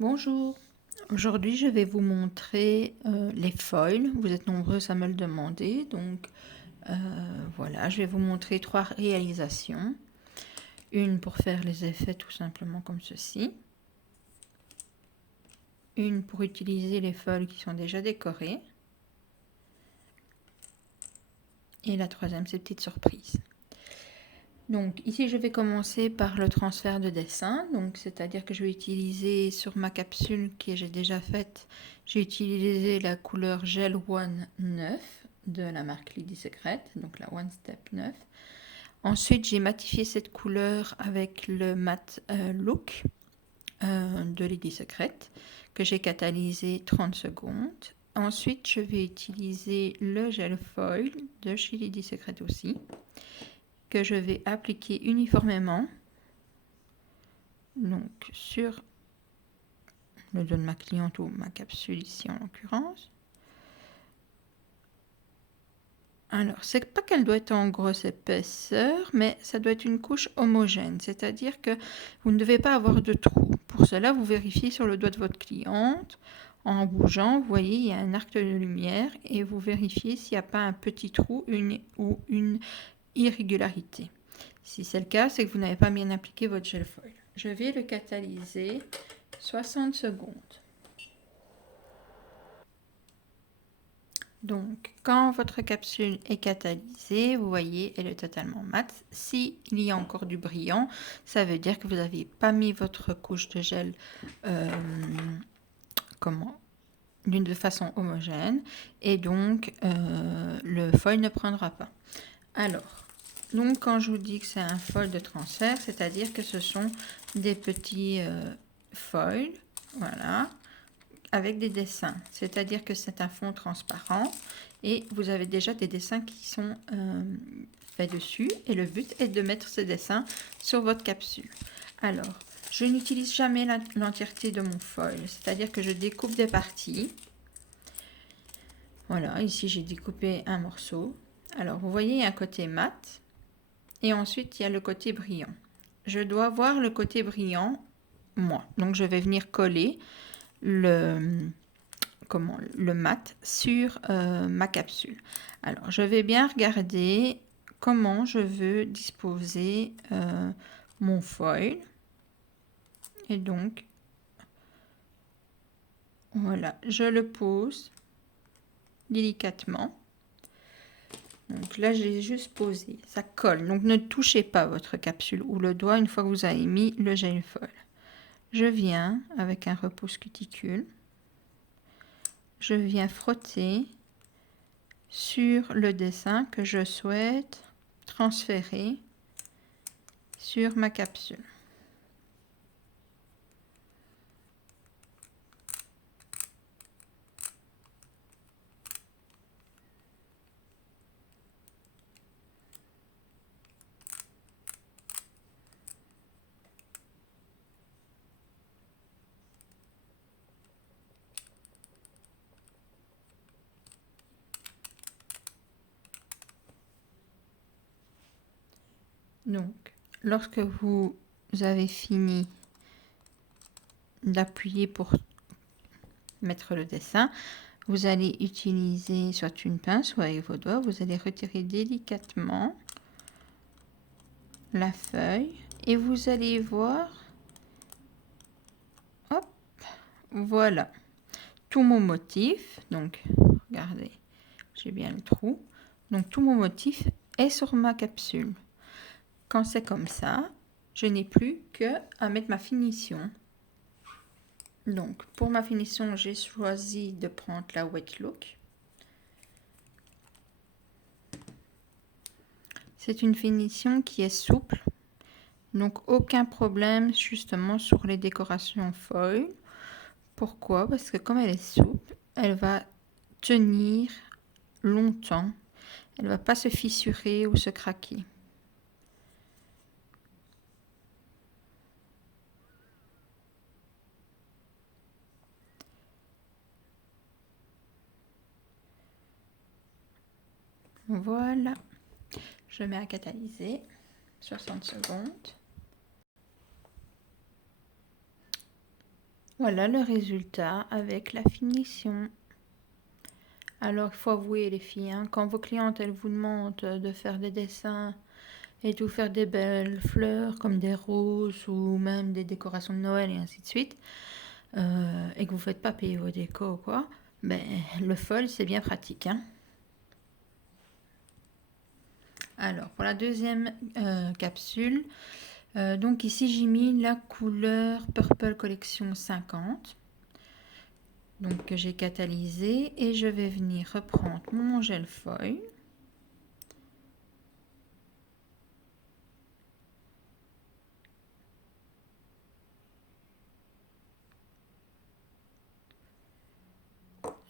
Bonjour, aujourd'hui je vais vous montrer les foils. Vous êtes nombreux à me le demander, donc voilà, je vais vous montrer 3 réalisations. Une pour faire les effets tout simplement comme ceci. Une pour utiliser les foils qui sont déjà décorés. Et la troisième, c'est petite surprise. Donc ici je vais commencer par le transfert de dessin, donc c'est-à-dire que je vais utiliser sur ma capsule que j'ai déjà faite, j'ai utilisé la couleur Gel One 9 de la marque Lady Secret, donc la One Step 9. Ensuite j'ai matifié cette couleur avec le matte Look de Lady Secret que j'ai catalysé 30 secondes. Ensuite je vais utiliser le gel foil de chez Lady Secret aussi, que je vais appliquer uniformément donc sur le dos de ma cliente ou ma capsule ici en l'occurrence. Alors, c'est pas qu'elle doit être en grosse épaisseur, mais ça doit être une couche homogène, c'est-à-dire que vous ne devez pas avoir de trou. Pour cela, vous vérifiez sur le doigt de votre cliente, en bougeant, vous voyez, il y a un arc de lumière et vous vérifiez s'il n'y a pas un petit trou ou une irrégularité. Si c'est le cas, c'est que vous n'avez pas bien appliqué votre gel foil. Je vais le catalyser 60 secondes. Donc, quand votre capsule est catalysée, vous voyez, elle est totalement mate. S'il y a encore du brillant, ça veut dire que vous n'avez pas mis votre couche de gel d'une façon homogène et donc le foil ne prendra pas. Alors, donc quand je vous dis que c'est un foil de transfert, c'est-à-dire que ce sont des petits foils, voilà, avec des dessins. C'est-à-dire que c'est un fond transparent et vous avez déjà des dessins qui sont faits dessus et le but est de mettre ces dessins sur votre capsule. Alors, je n'utilise jamais l'entièreté de mon foil, c'est-à-dire que je découpe des parties. Voilà, ici j'ai découpé un morceau. Alors, vous voyez, il y a un côté mat et ensuite il y a le côté brillant. Je dois voir le côté brillant, moi. Donc, je vais venir coller le mat sur ma capsule. Alors, je vais bien regarder comment je veux disposer mon foil. Et donc, voilà, je le pose délicatement. Donc là, j'ai juste posé. Ça colle. Donc, ne touchez pas votre capsule ou le doigt une fois que vous avez mis le gel foil. Je viens avec un repousse cuticule. Je viens frotter sur le dessin que je souhaite transférer sur ma capsule. Donc, lorsque vous avez fini d'appuyer pour mettre le dessin, vous allez utiliser soit une pince ou avec vos doigts, vous allez retirer délicatement la feuille et vous allez voir, hop, voilà, tout mon motif. Donc, regardez, j'ai bien le trou. Donc, tout mon motif est sur ma capsule. Quand c'est comme ça, je n'ai plus qu'à mettre ma finition. Donc, pour ma finition, j'ai choisi de prendre la Wet Look. C'est une finition qui est souple, donc aucun problème justement sur les décorations foil. Pourquoi? Parce que comme elle est souple, elle va tenir longtemps. Elle ne va pas se fissurer ou se craquer. Voilà. Je mets à catalyser 60 secondes. Voilà le résultat avec la finition. Alors, il faut avouer les filles, hein, quand vos clientes elles vous demandent de faire des dessins et tout faire des belles fleurs comme des roses ou même des décorations de Noël et ainsi de suite, et que vous ne faites pas payer vos décos ou quoi, ben, le foil c'est bien pratique. Hein. Alors, pour la deuxième capsule, donc ici j'ai mis la couleur Purple Collection 50. Donc que j'ai catalysé et je vais venir reprendre mon gel foil.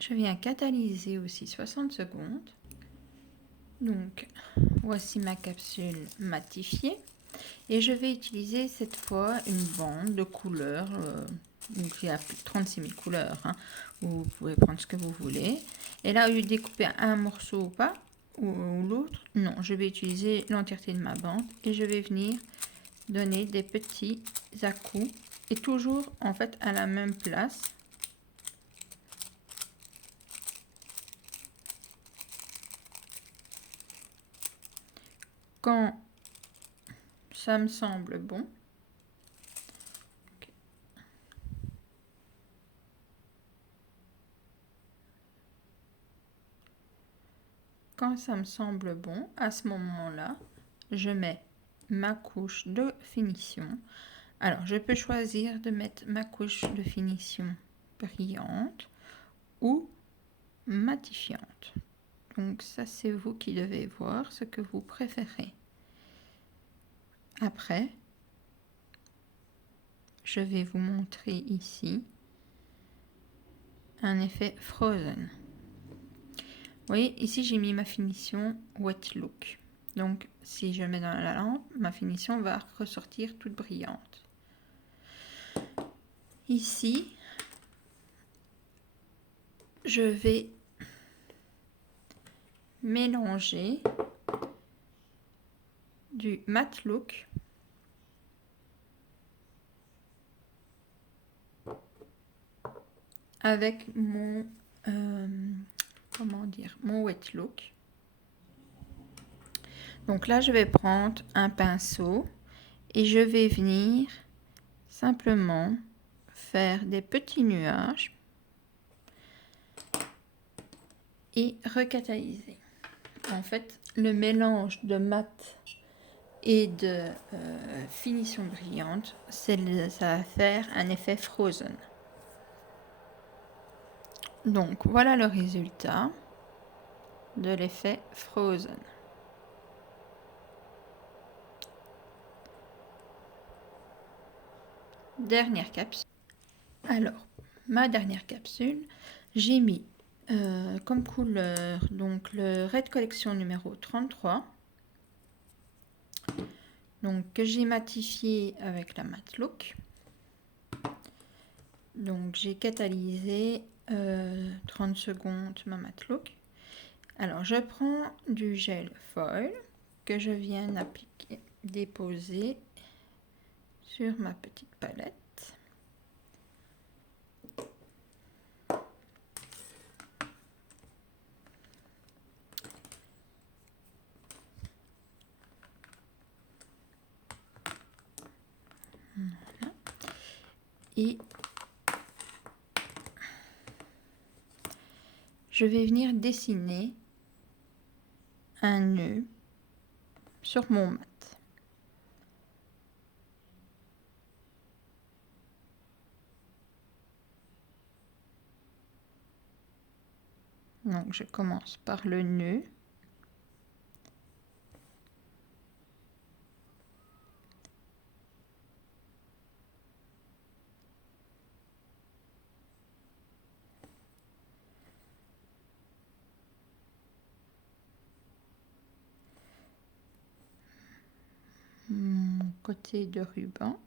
Je viens catalyser aussi 60 secondes. Donc voici ma capsule matifiée. Et je vais utiliser cette fois une bande de couleurs. Donc il y a plus de 36 000 couleurs. Hein, vous pouvez prendre ce que vous voulez. Et là, au lieu de découper un morceau ou pas, ou l'autre, non, je vais utiliser l'entièreté de ma bande. Et je vais venir donner des petits à-coups. Et toujours en fait à la même place. Quand ça me semble bon. Quand ça me semble bon, à ce moment-là, je mets ma couche de finition. Alors, je peux choisir de mettre ma couche de finition brillante ou matifiante. Donc ça, c'est vous qui devez voir ce que vous préférez. Après, je vais vous montrer ici un effet frozen. Vous voyez, ici j'ai mis ma finition wet look. Donc si je mets dans la lampe, ma finition va ressortir toute brillante. Ici, je vais mélanger du matte look avec mon mon wet look. Donc là, je vais prendre un pinceau et je vais venir simplement faire des petits nuages et recatalyser. En fait, le mélange de mat et de finition brillante, ça va faire un effet frozen. Donc voilà le résultat de l'effet frozen. Dernière capsule. Alors, ma dernière capsule, j'ai mis comme couleur donc le Red Collection numéro 33. Donc que j'ai matifié avec la matte look. Donc j'ai catalysé 30 secondes ma matte look. Alors je prends du gel foil que je viens d'appliquer, déposer sur ma petite palette. Voilà. Et je vais venir dessiner un nœud sur mon mat. Donc je commence par le nœud. Mon côté de ruban.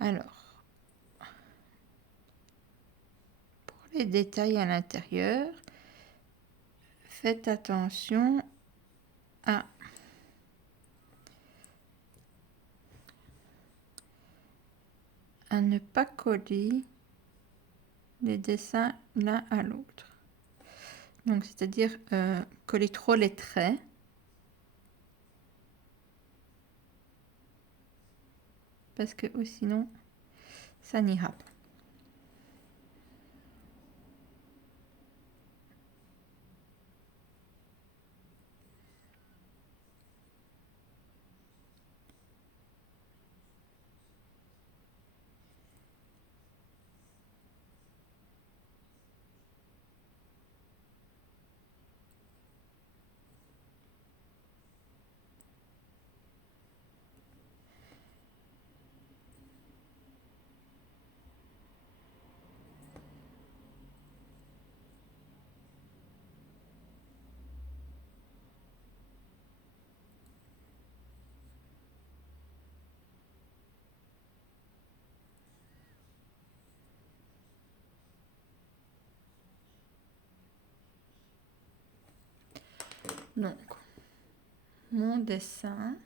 Alors, pour les détails à l'intérieur, faites attention à à ne pas coller les dessins l'un à l'autre. Donc, c'est-à-dire coller trop les traits. Parce que sinon, ça n'ira pas. Donc, mon dessin.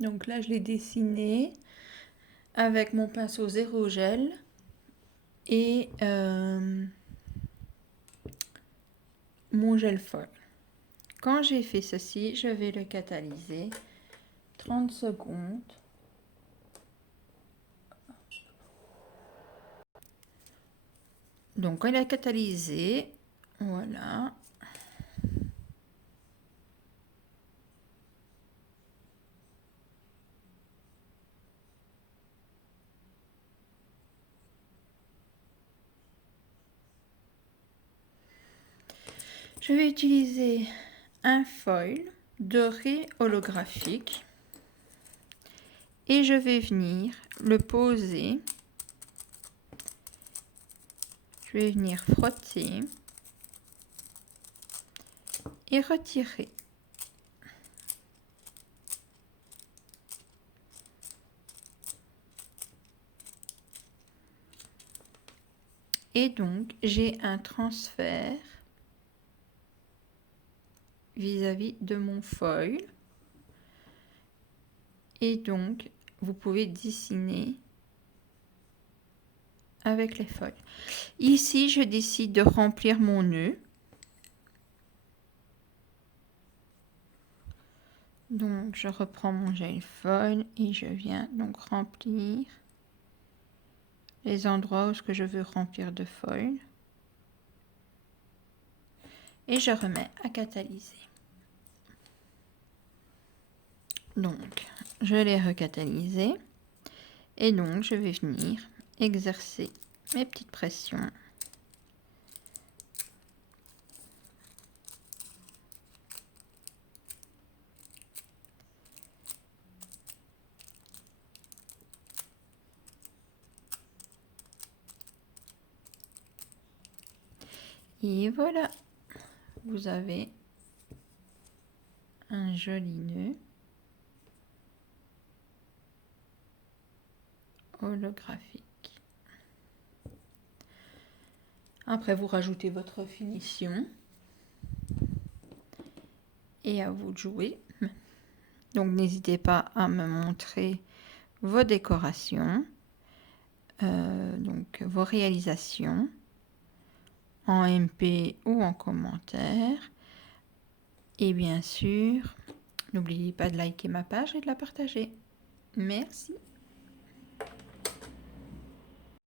Donc là, je l'ai dessiné avec mon pinceau zéro gel et mon gel foil. Quand j'ai fait ceci, je vais le catalyser 30 secondes. Donc, quand il a catalysé, voilà. Je vais utiliser un foil doré holographique et je vais venir le poser. Je vais venir frotter et retirer. Et donc, j'ai un transfert vis-à-vis de mon foil. Et donc, vous pouvez dessiner avec les foils. Ici, je décide de remplir mon nœud. Donc, je reprends mon gel foil et je viens donc remplir les endroits où ce que je veux remplir de foil. Et je remets à catalyser. Donc, je l'ai recatalysé. Et donc, je vais venir exercer mes petites pressions. Et voilà, vous avez un joli nœud holographique. Après, vous rajoutez votre finition et à vous de jouer. Donc, n'hésitez pas à me montrer vos décorations, donc vos réalisations en MP ou en commentaire. Et bien sûr, n'oubliez pas de liker ma page et de la partager. Merci.